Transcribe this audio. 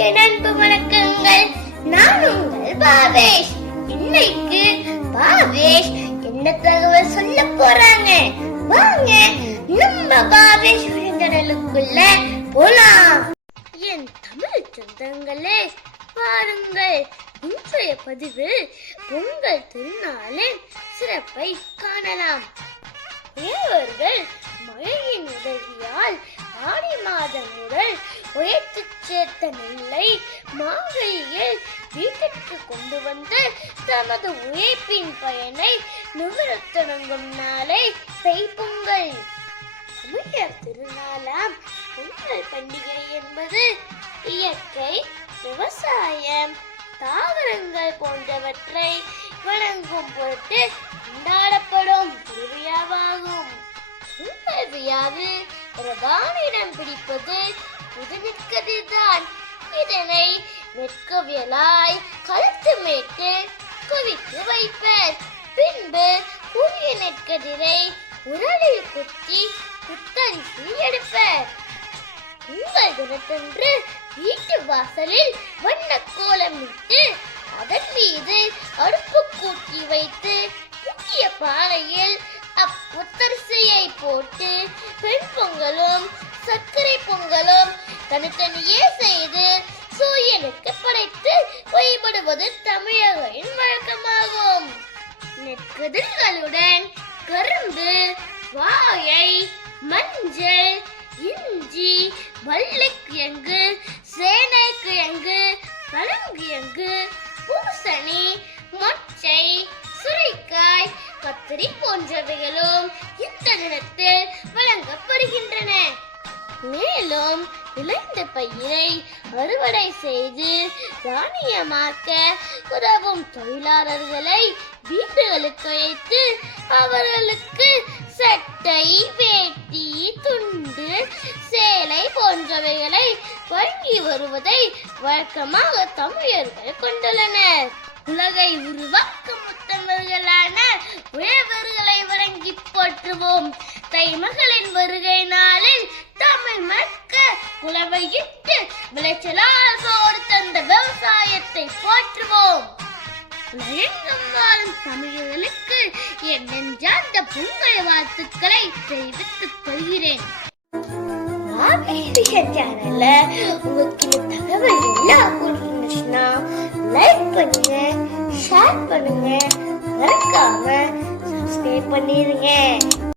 அன்பு வணக்கங்கள். நான் உங்கள் பாவேஷ். இன்னைக்கு பாவேஷ் என்ன தகவல் சொல்ல போறாங்க? வாங்க நம்ம பாவேஷ் விருந்தினருக்குள்ள போலாம். என் தமிழ் சொந்தங்களே பாருங்கள். இன்றைய பதிவு பொங்கல் திருநாளின் சிறப்பை காணலாம். தேவர்கள் மழையின் உதவியால் ஆடி மாதம் முதல் உழைத்து சேர்த்த நெல்லை மார்கழியில் வீட்டிற்கு கொண்டு வந்து தமது உழைப்பின் பயனை நுகரத் தொடங்கும் நாளை தைப்பொங்கல் தமிழர் திருநாளாம் பொங்கல் பண்டிகை என்பது இயற்கை விவசாயம் தாவரங்கள் போன்றவற்றை வணங்கும் பொருட்டு கொண்டாடப்படும் திருவிழாவாகும். உங்கள் விழாவில் பிரதான இடம் பிடிப்பது புதுநெற்கதிர்தான் இதனை வெட்கவியலாய் கழுத்து மேட்டு குவித்து வைப்பர். பின்பு புதிய நெற்கதிரை உரலில் குத்தி புத்தரிசி எடுப்பர். உங்கள் தினத்தன்று வீட்டு வாசலில் வண்ண கோலமிட்டு அதன் மீது அடுப்பு கூட்டி வைத்து முக்கிய பாறையில் முத்தரிசையை போட்டு பெண் பொங்கலும் சர்க்கரை பொங்கலும் தனித்தனியே செய்து சூரியனுக்கு படைத்து வழிபடுவது தமிழர்களின் வழக்கமாகும். நெற்கதிர்களுடன் கரும்பு வாழை மஞ்சள் இஞ்சி வள்ளிக்கிழங்கு போன்றவைகளும் இந்த தினத்தில் வழங்கப்படுகின்றன. மேலும் விளைந்த பயிரை அறுவடை செய்து தானியமாக்க உதவும் தொழிலாளர்களை வீடுகளுக்கு அழைத்து அவர்களுக்கு சட்டை வேட்டி துண்டு சேலை போன்றவைகளை வழங்கி வருவதை வழக்கமாக தமிழர்கள் கொண்டுள்ளனர். உலகை உருவாக்க முத்தவர்களான உழவர்களை போற்றுவோம் தை மகளின் வருகை நாளில் தமிழ் மக்க உழவையிட்டு விளைச்சலால் சோறு தந்த விவசாயத்தை போற்றுவோம். உலகெங்கும் வாழும் தமிழர்களுக்கு என் நெஞ்சார்ந்த பொங்கல் வாழ்த்துக்களை தெரிவித்துக் கொள்கிறேன். சேனல்ல உங்களுக்கு இந்த தகவல் எல்லாம் பிடிச்சிருந்துச்சுன்னா லைக் பண்ணுங்க ஷேர் பண்ணுங்க மறக்காம சப்ஸ்கிரைப் பண்ணிருங்க